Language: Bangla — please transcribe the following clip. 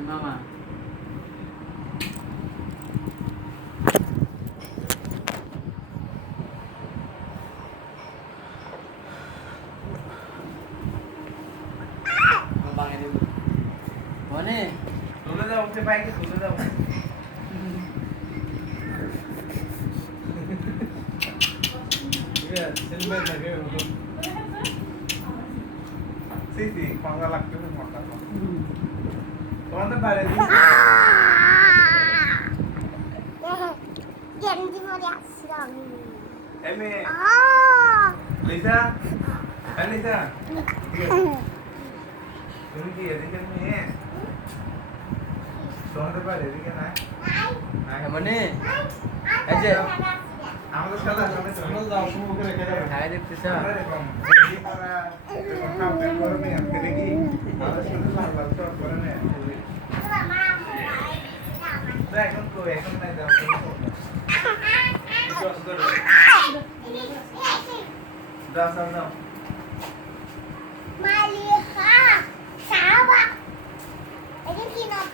Mama. Bang ini. Mana? তুলে দাও ওকে বাইকে তুলে দাও iya selmet lagi untuk sih panggal lagi tuh makan তোমাদের বাইরে 겐지 머리 아시랑. এমএ 아. লিসা লিসা তুমি কি এদিকে মেয়ে তোমাদের বাইরে এদিকে না Mana? Aja. আমাদের সাথে সামনে চলে যাও সমুখে রেখে দাও Hai dia pisah. আমরা এরকম দেখি তারা এরকম কাউন্টার করে নিয়ে আজকে দেখি আমাদের সাথে লাল লাল চট করে নেয় এখন তো এখন নাই দাও দাও দাও দাও Maliha. Sawa. Ini kinap.